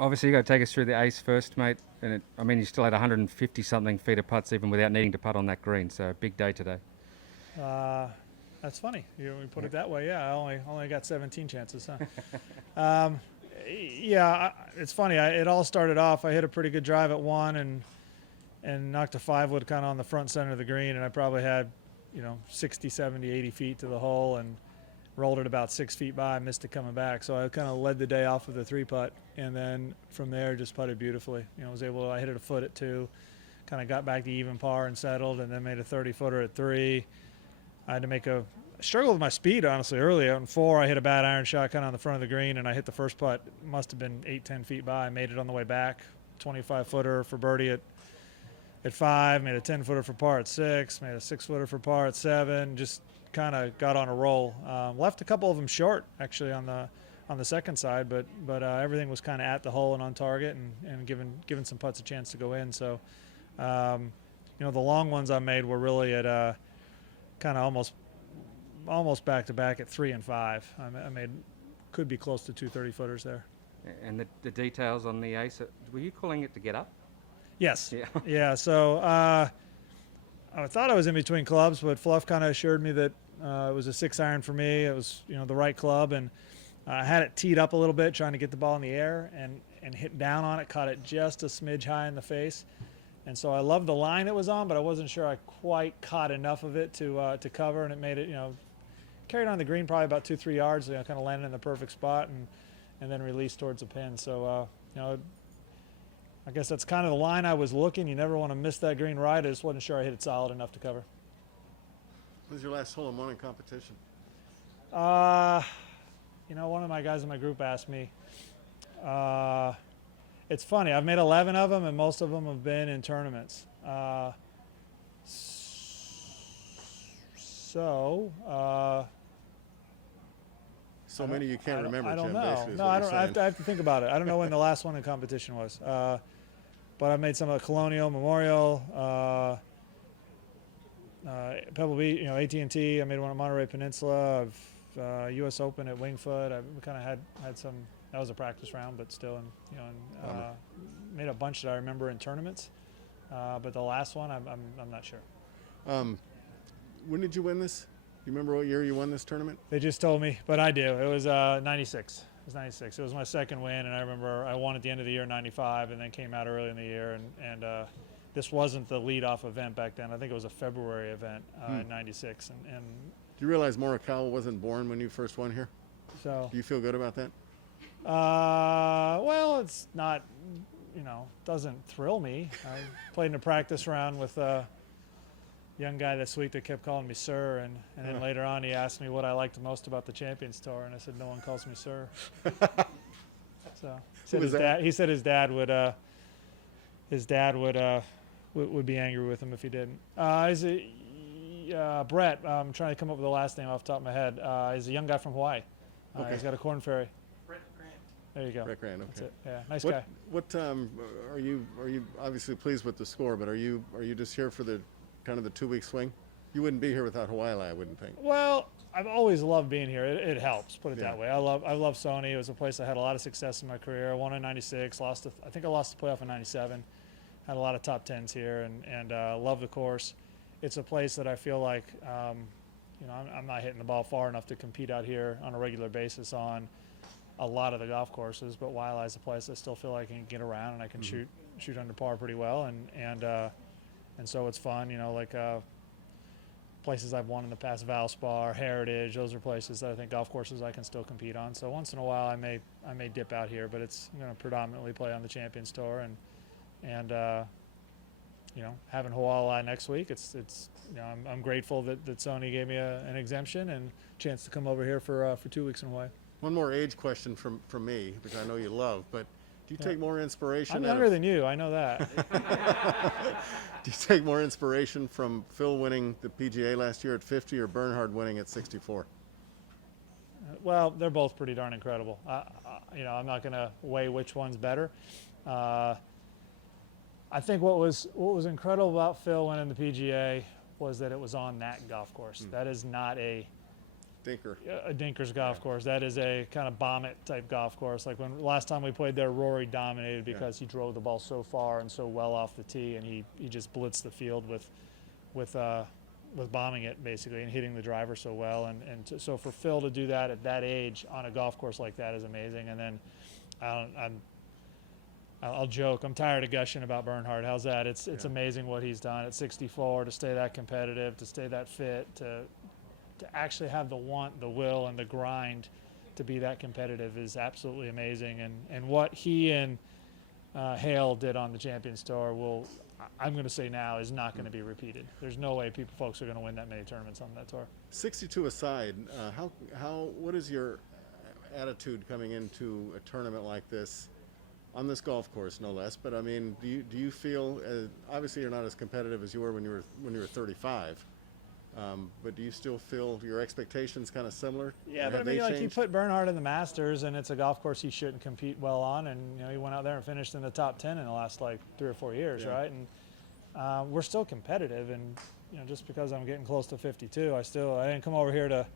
Obviously, you got to take us through the ace first, mate. And I mean, you still had 150 something feet of putts even without needing to putt on that green. So big day today. Uh, that's funny. You put it that way. Yeah, I only got 17 chances, huh? Yeah, it's funny. It all started off. I hit a pretty good drive at one and knocked a 5-wood kind of on the front center of the green, and I probably had, 60, 70, 80 feet to the hole and rolled it about 6 feet by, missed it coming back. So I kind of led the day off with a 3-putt, and then from there just putted beautifully. I hit it a foot at 2, kind of got back to even par and settled, and then made a 30-footer at 3. I had to struggled with my speed, honestly, early. On 4, I hit a bad iron shot kind of on the front of the green, and I hit the first putt. Must have been 8, 10 feet by. I made it on the way back. 25-footer for birdie at 5, made a 10-footer for par at 6, made a 6-footer for par at 7. Just kind of got on a roll. Left a couple of them short, actually, on the second side, but everything was kind of at the hole and on target, and giving some putts a chance to go in. So, the long ones I made were really at kind of almost back to back at 3 and 5. I could be close to 2 30-footers there. And the details on the ace, were you calling it to get up? Yes. Yeah. Yeah. So I thought I was in between clubs, but Fluff kind of assured me that it was a 6-iron for me. It was the right club, and I had it teed up a little bit, trying to get the ball in the air, and hit down on it, caught it just a smidge high in the face. And so I loved the line it was on, but I wasn't sure I quite caught enough of it to cover, and it made it, carried on the green probably about 2-3 yards, kind of landed in the perfect spot, and then released towards the pin. So, I guess that's kind of the line I was looking. You never want to miss that green right. I just wasn't sure I hit it solid enough to cover. What was your last hole-in-one in competition? One of my guys in my group asked me. It's funny. I've made 11 of them, and most of them have been in tournaments. So many you can't remember. I don't Jim, know. is No, what I you're don't. I saying. have to think about it. I don't know when the last one in competition was. But I've made some of the Colonial, Memorial, Pebble Beach, AT&T. I made one at Monterey Peninsula. I've U.S. Open at Wingfoot. I kind of had some. That was a practice round, but still, made a bunch that I remember in tournaments. But the last one, I'm not sure. When did you win this? You remember what year you won this tournament? They just told me, but I do. It was 96. It was 96. It was my second win, and I remember I won at the end of the year 95, and then came out early in the year. And this wasn't the lead-off event back then. I think it was a February event in 96. And Do you realize Morikawa wasn't born when you first won here? so, Do you feel good about that? well, it's not, doesn't thrill me. I played in a practice round with a young guy this week that kept calling me sir, and then later on he asked me what I liked most about the Champions Tour, and I said no one calls me sir. So he said his dad would be angry with him if he didn't. Brett, I'm trying to come up with the last name off the top of my head. He's a young guy from Hawaii. Okay. He's got a Corn Ferry. Brett Grant. There you go. Brett Grant, okay. That's it. Yeah, nice guy. What are you obviously pleased with the score, but are you just here for the kind of the 2-week swing? You wouldn't be here without Hawaii, I wouldn't think. Well, I've always loved being here. It helps, put it Yeah. that way. I love Sony. It was a place I had a lot of success in my career. I won in 96, I think I lost the playoff in 97. Had a lot of top 10s here, and love the course. It's a place that I feel like, I'm not hitting the ball far enough to compete out here on a regular basis on a lot of the golf courses, but Waialae's a place I still feel like I can get around and I can shoot under par pretty well, and so it's fun. Places I've won in the past, Valspar, Heritage, those are places that I think golf courses I can still compete on. So once in a while I may dip out here, but I'm going to predominantly play on the Champions Tour, and having Hawaii next week, I'm grateful that Sony gave me an exemption and a chance to come over here for 2 weeks in Hawaii. One more age question from me, which I know you love, but do you take more inspiration? I'm younger than you, I know that. Do you take more inspiration from Phil winning the PGA last year at 50 or Bernhard winning at 64? Well, they're both pretty darn incredible. I'm not going to weigh which one's better. I think what was incredible about Phil winning the PGA was that it was on that golf course. That is not a Dinker. a Dinker's golf course. That is a kind of bomb it type golf course. Like when last time we played there, Rory dominated because he drove the ball so far and so well off the tee, and he just blitzed the field with bombing it basically and hitting the driver so well. So for Phil to do that at that age on a golf course like that is amazing. And then I'll joke. I'm tired of gushing about Bernhard. How's that? It's amazing what he's done at 64 to stay that competitive, to stay that fit, to actually have the want, the will, and the grind to be that competitive is absolutely amazing. And what he and Hale did on the Champions Tour I'm going to say now, is not going to be repeated. There's no way folks are going to win that many tournaments on that tour. 62 aside, what is your attitude coming into a tournament like this, on this golf course no less? But I mean, do you feel obviously you're not as competitive as you were when you were 35? But do you still feel your expectations kind of similar? Yeah, but I mean, like, you put Bernhard in the Masters, and it's a golf course he shouldn't compete well on, and he went out there and finished in the top 10 in the last like 3 or 4 years, right? And we're still competitive, and just because I'm getting close to 52, I didn't come over here to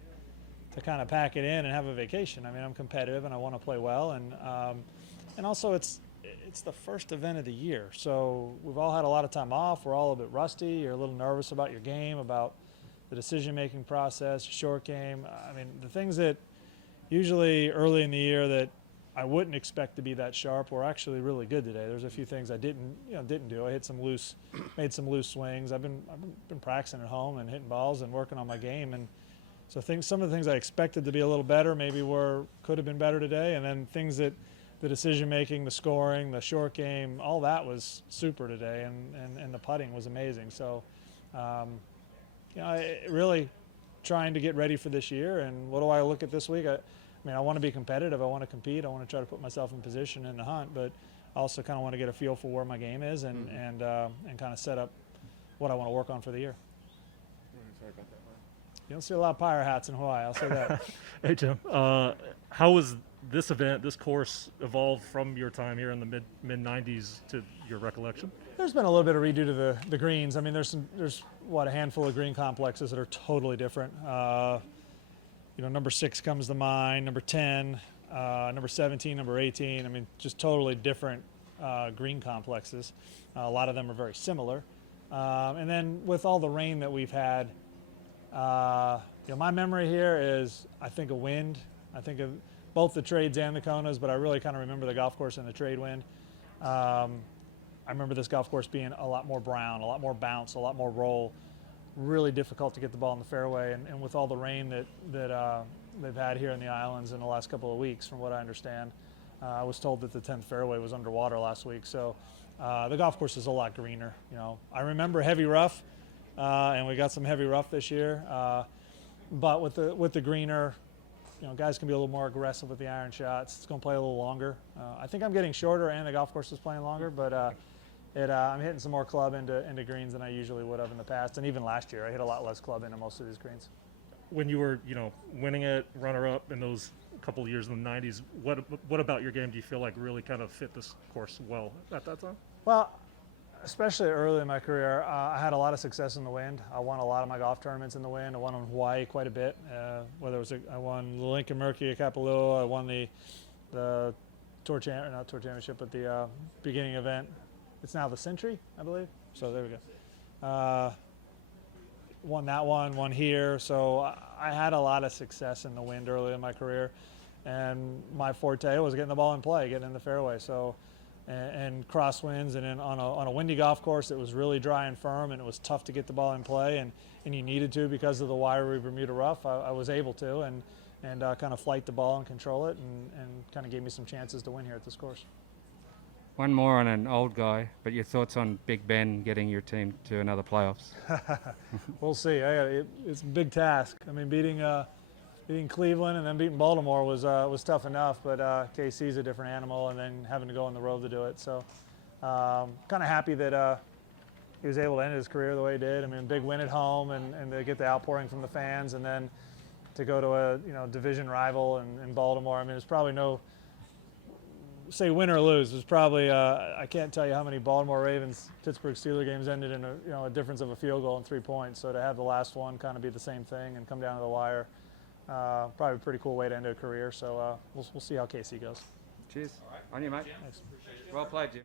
kind of pack it in and have a vacation. I mean, I'm competitive and I want to play well, and also it's the first event of the year, so we've all had a lot of time off. We're all a bit rusty. You're a little nervous about your game, about the decision-making process, short game. I mean, the things that usually early in the year that I wouldn't expect to be that sharp were actually really good today. There's a few things I didn't do. I made some loose swings. I've been practicing at home and hitting balls and working on my game, and so some of the things I expected to be a little better maybe could have been better today, and then things that the decision-making, the scoring, the short game, all that was super today, and the putting was amazing. So. Really trying to get ready for this year. And what do I look at this week? I mean, I want to be competitive. I want to compete. I want to try to put myself in position in the hunt, but I also kind of want to get a feel for where my game is and kind of set up what I want to work on for the year. Sorry about that, Mark. You don't see a lot of pyre hats in Hawaii, I'll say that. Hey, Tim. How was this event, this course, evolved from your time here in the mid-90s to your recollection? There's been a little bit of redo to the greens. I mean, there's a handful of green complexes that are totally different. Number 6 comes to mind, number 10, number 17, number 18. I mean, just totally different green complexes. A lot of them are very similar. And then with all the rain that we've had, my memory here is, I think, of wind. I think of both the trades and the Konas, but I really kind of remember the golf course and the trade wind. I remember this golf course being a lot more brown, a lot more bounce, a lot more roll. Really difficult to get the ball in the fairway, and with all the rain that they've had here in the islands in the last couple of weeks, from what I understand, I was told that the 10th fairway was underwater last week. So the golf course is a lot greener. I remember heavy rough, and we got some heavy rough this year. But with the greener, guys can be a little more aggressive with the iron shots. It's going to play a little longer. I think I'm getting shorter, and the golf course is playing longer, but I'm hitting some more club into greens than I usually would have in the past. And even last year, I hit a lot less club into most of these greens. When you were, winning it, runner-up in those couple of years in the 90s, what about your game do you feel like really kind of fit this course well at that time? Well, especially early in my career, I had a lot of success in the wind. I won a lot of my golf tournaments in the wind. I won in Hawaii quite a bit. I won the Lincoln Mercury at Kapalua. I won the not Tour Championship, but the beginning event. It's now the Century, I believe. So there we go. Won that won here. So I had a lot of success in the wind early in my career, and my forte was getting the ball in play, getting in the fairway. So. And crosswinds, and then on a windy golf course it was really dry and firm, and it was tough to get the ball in play, and you needed to because of the wiry Bermuda rough. I was able to and kind of flight the ball and control it, and kind of gave me some chances to win here at this course. One more on an old guy, but your thoughts on Big Ben getting your team to another playoffs? We'll see. It's a big task. I mean, beating Cleveland and then beating Baltimore was tough enough, but KC's a different animal, and then having to go on the road to do it. So kind of happy that he was able to end his career the way he did. I mean, big win at home, and to get the outpouring from the fans, and then to go to a division rival in Baltimore. I mean, it's probably say win or lose. There's probably I can't tell you how many Baltimore Ravens Pittsburgh Steelers games ended in a difference of a field goal and 3 points. So to have the last one kind of be the same thing and come down to the wire Probably a pretty cool way to end a career. So we'll see how Casey goes. Cheers. On you, mate. Thanks. Well played, Jim.